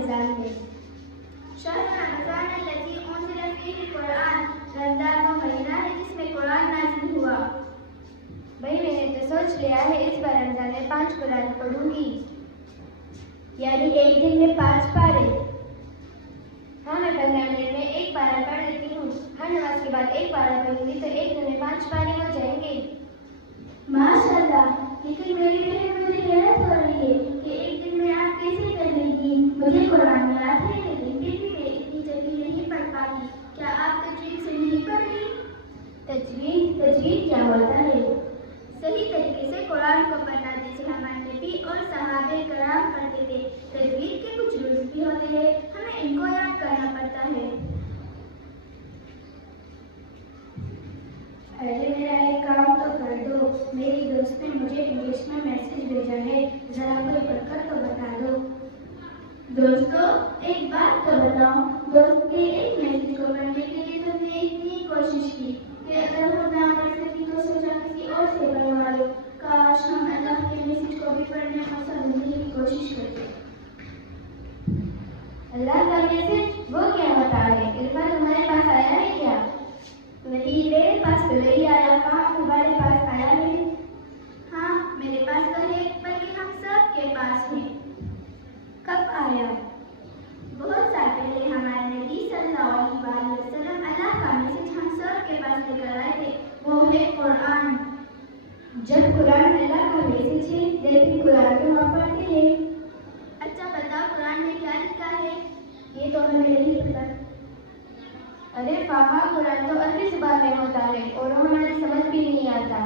نظام ہے۔ شہر رمضان الذی انزل فیہ القرآن، رمضان وہ مہینہ ہے جس میں قرآن نازل ہوا۔ بھائی میں نے تو سوچ لیا ہے اس بار رمضان میں 5 قرآن پڑھوں گی، یعنی ایک دن میں 5 پارے۔ ہاں میں 15 منٹ میں 1 پارہ پڑھ لیتی ہوں، ہر نماز کے بعد 1 پارہ پڑھوں گی تو ایک دن میں 5 پارے ہو جائیں گے۔ ماشاء اللہ، لیکن میری بہن مجھے حیرت ہو رہی ہے کہ ایک دن میں آپ کیسے کر لیں گی؟ مجھے قرآن میں یاد ہے لیکن پھر بھی میں اتنی جلدی نہیں پڑھ پاتی، کیا آپ تجوید سے نہیں پڑھتی؟ تجوید کیا ہوتا ہے؟ صحیح طریقے سے قرآن کو پڑھنا جیسے ہمارے نبی اور صحابہ کرام پڑھتے تھے۔ تجوید کے کچھ رولز بھی ہوتے ہیں، ہمیں ان کو یاد کرنا پڑتا ہے۔ ارے میرا ایک کام تو کر دو، میری دوست نے مجھے انگلش میں میسج بھیجا ہے، ذرا کوئی پڑھ کر تو بتا دو۔ دوستو ایک بات تو بتاؤ، دوست کے ایک میسج کو پڑھنے کے لیے تم نے اتنی کوشش کی کہ اگر ہم نہ پڑھ سکی تو سوچا کسی اور سے پڑھوا لو۔ کاش ہم اللہ کے میسج کو بھی پڑھنے اور سمجھنے کی کوشش کرتے۔ اللہ کا میسج وہ کیا ہوتا ہے؟ عرفان تمہارے پاس آیا ہے کیا؟ نہیں، میرے پاس تو نہیں آیا، کہاں تمہارے پاس آیا ہے؟ ہاں میرے پاس تو ہے، بلکہ ہم سب کے پاس ہے۔ کب آیا؟ بہت سال پہلے ہمارے نبی صلی اللہ علیہ وسلم اللہ کا میسج ہم سب کے پاس لے کر آئے تھے، وہ ہے قرآن۔ جب قرآن اللہ کا میسج ہے لیکن قرآن تو ہم پڑھتے ہیں۔ اچھا بتاؤ قرآن میں کیا لکھا ہے؟ یہ تو ہمیں نہیں پتا۔ ارے پاپا، قرآن تو عربی زبان میں ہوتا ہے اور وہ ہماری سمجھ بھی نہیں آتا۔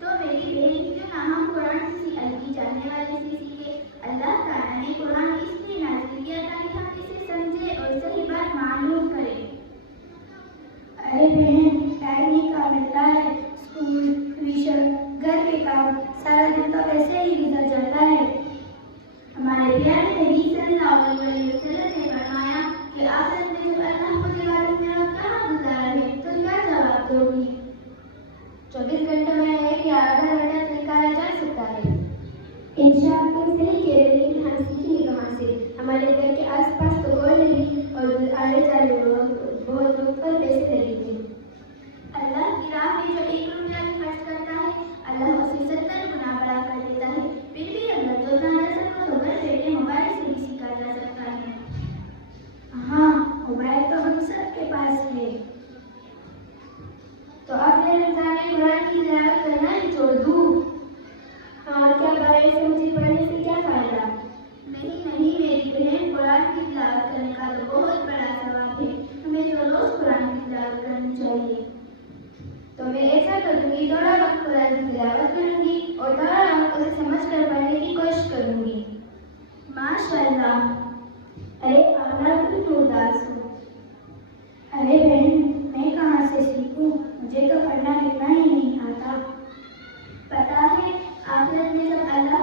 تو میری بہن کیوں نہ ہم قرآن کسی عربی جاننے والے سے سیکھے؟ اللہ تعالیٰ نے قرآن اس لیے نازل کیا تاکہ ہم اسے سمجھیں اور صحیح بات معلوم کریں۔ ارے بہن، ٹائم نہیں کہاں ملتا ہے، اسکول، ٹیوشن، گھر کے کام، سارا دن تو ایسے ہی گزر جاتا ہے۔ ہمارے پیارے نبی صلی اللہ علیہ وسلم نے فرمایا کہ آخرت میں جب اللہ کو عبادت میں وقت کہاں گزارا ہے تو کیا جواب دو گی؟ 24 گھنٹوں میں ایک یا آدھا گھنٹہ نکالا جا سکتا ہے۔ انشاءاللہ تم صحیح کہہ رہے، لیکن ہم سیکھیں گے کہاں سے؟ ہمارے گھر کے آس پاس تو کوئی نہیں اور آنے جانے بہت لوگ پر پیسے لگے تھے۔ اللہ کی راہ میں جو 1 روپیہ بھی خرچ کرتا ہے اللہ اسے 70 گنا بڑا کر دیتا ہے۔ پھر بھی اگر تو نہ جا سکو تو گھر بیٹھے موبائل سے بھی سیکھا جا سکتا ہے۔ ہاں موبائل تو ہم سب کے پاس ہے۔ تو اب میں رمضان میں قرآن کی تلاوت کرنا ہی چھوڑ دوں؟ اور کیا بغیر سے مجھے پڑھنے سے کیا فائدہ؟ نہیں میری بہن، قرآن کی تلاوت کرنے کا تو بہت بڑا ثواب ہے، ہمیں تو روز قرآن کی تلاوت کرنی چاہیے۔ تو میں ایسا کروں گی، تھوڑا وقت قرآن کی تلاوت کروں گی اور تھوڑا وقت اسے سمجھ کر پڑھنے کی کوشش کروں گی۔ ماشاء اللہ۔ ارے آمنہ، تم کیوں اداس ہو؟ ارے بہن، میں کہاں سے سیکھوں، مجھے تو پڑھنا لکھنا ہی نہیں آتا۔ پتا ہے آخرت میں جب اللہ